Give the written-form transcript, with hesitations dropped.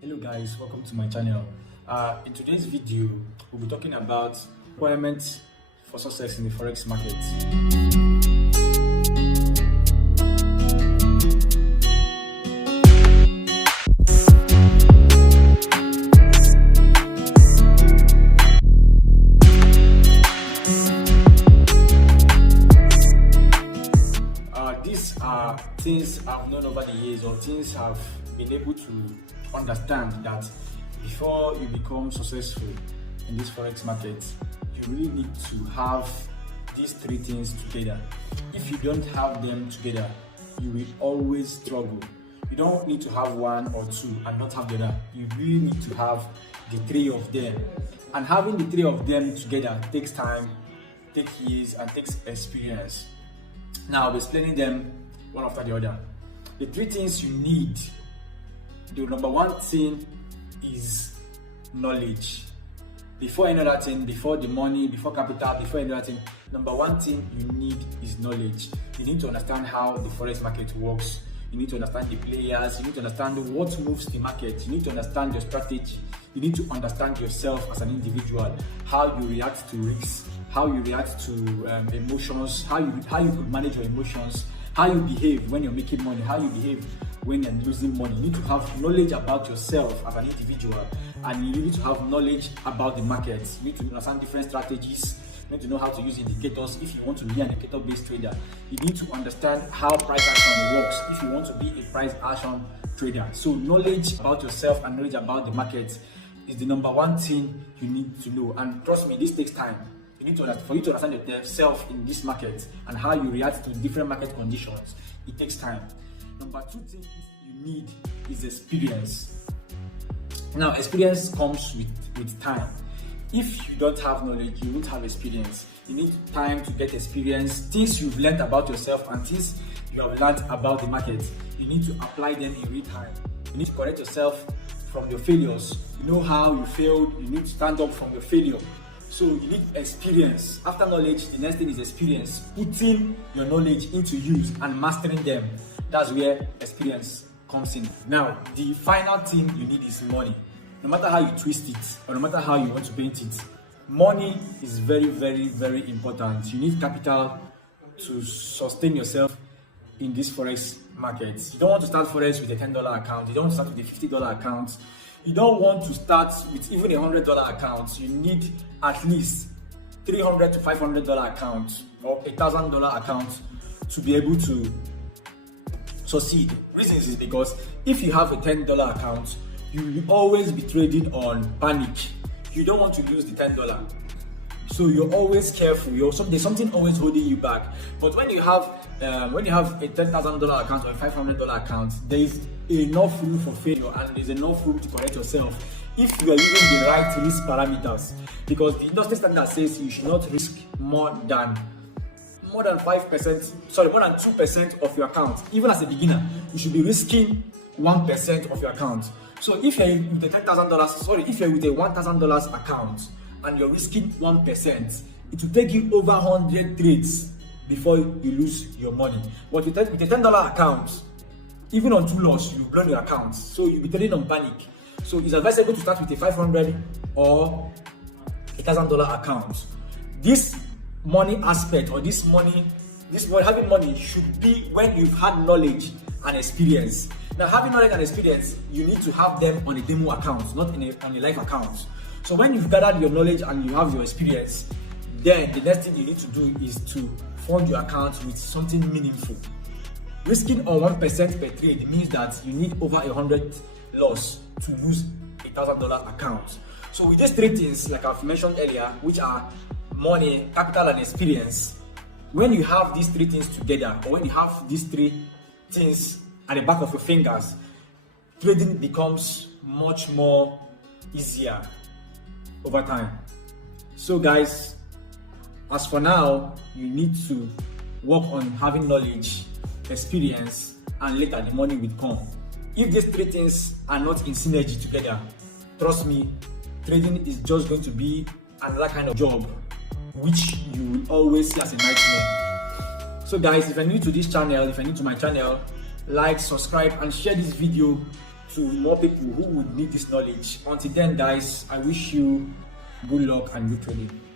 Hello guys, welcome to my channel. In today's video, we'll be talking about requirements for success in the Forex market. These are things I've known over the years, or things I've been able to understand that before you become successful in this Forex market, you really need to have these three things together. If you don't have them together, you will always struggle. You don't need to have one or two and not have the other. You really need to have the three of them. And having the three of them together takes time, takes years, and takes experience. Now I'll be explaining them one after the other. The three things you need. The number one thing is knowledge. Before any other thing, before the money, before capital, before any other thing, number one thing you need is knowledge. You need to understand how the forex market works. You need to understand the players. You need to understand what moves the market. You need to understand your strategy. You need to understand yourself as an individual, how you react to risks, how you react to emotions, how you could manage your emotions, how you behave when you're making money, how you behave when you're losing money. You need to have knowledge about yourself as an individual, and you need to have knowledge about the market. You need to understand different strategies. You need to know how to use indicators if you want to be an indicator-based trader. You need to understand how price action works if you want to be a price action trader. So knowledge about yourself and knowledge about the market is the number one thing you need to know. And trust me, this takes time. You need to for you to understand yourself in this market and how you react to different market conditions. It takes time. Number two thing you need is experience. Now, experience comes with time. If you don't have knowledge, you won't have experience. You need time to get experience, things you've learned about yourself and things you have learned about the market. You need to apply them in real time. You need to correct yourself from your failures. You know how you failed, you need to stand up from your failure. So you need experience. After knowledge, the next thing is experience. Putting your knowledge into use and mastering them. That's where experience comes in. Now, the final thing you need is money. No matter how you twist it, or no matter how you want to paint it, money is very, very, very important. You need capital to sustain yourself in this Forex market. You don't want to start Forex with a $10 account. You don't want to start with a $50 account. You don't want to start with even a $100 account. You need at least $300 to $500 account or a $1,000 account to be able to succeed. Reasons is because if you have a $10 account, you will always be trading on panic. You don't want to lose the $10. So you're always careful. There's something always holding you back. But when you have a $10,000 account or a $500 account, there is enough room for failure and there's enough room to correct yourself if you are using the right risk parameters. Because the industry standard says you should not risk more than 5%, more than 2% of your account. Even as a beginner, you should be risking 1% of your account. So if you're with a if you're with a $1,000 account and you're risking 1%, it will take you over 100 trades before you lose your money. But with a $10 account, even on 2 loss, you blow your account. So you'll be trading on panic. So it's advisable to start with a $500 or a $1,000 account. This money aspect, or having money should be when you've had knowledge and experience. Now, having knowledge and experience, you need to have them on a demo account, not on a live account. So when you've gathered your knowledge and you have your experience, then the next thing you need to do is to fund your account with something meaningful. Risking on 1% per trade means that you need over 100 loss to lose a $1,000 account. So with these three things, like I've mentioned earlier, which are money, capital, and experience, when you have these three things together, or when you have these three things at the back of your fingers, trading becomes much more easier over time. So guys, as for now, you need to work on having knowledge, experience, and later the money will come. If these three things are not in synergy together, trust me, trading is just going to be another kind of job which you will always see as a nightmare. So guys, if you're new to this channel, if you're new to my channel, like, subscribe, and share this video to more people who would need this knowledge. Until then, guys, I wish you good luck and good trading.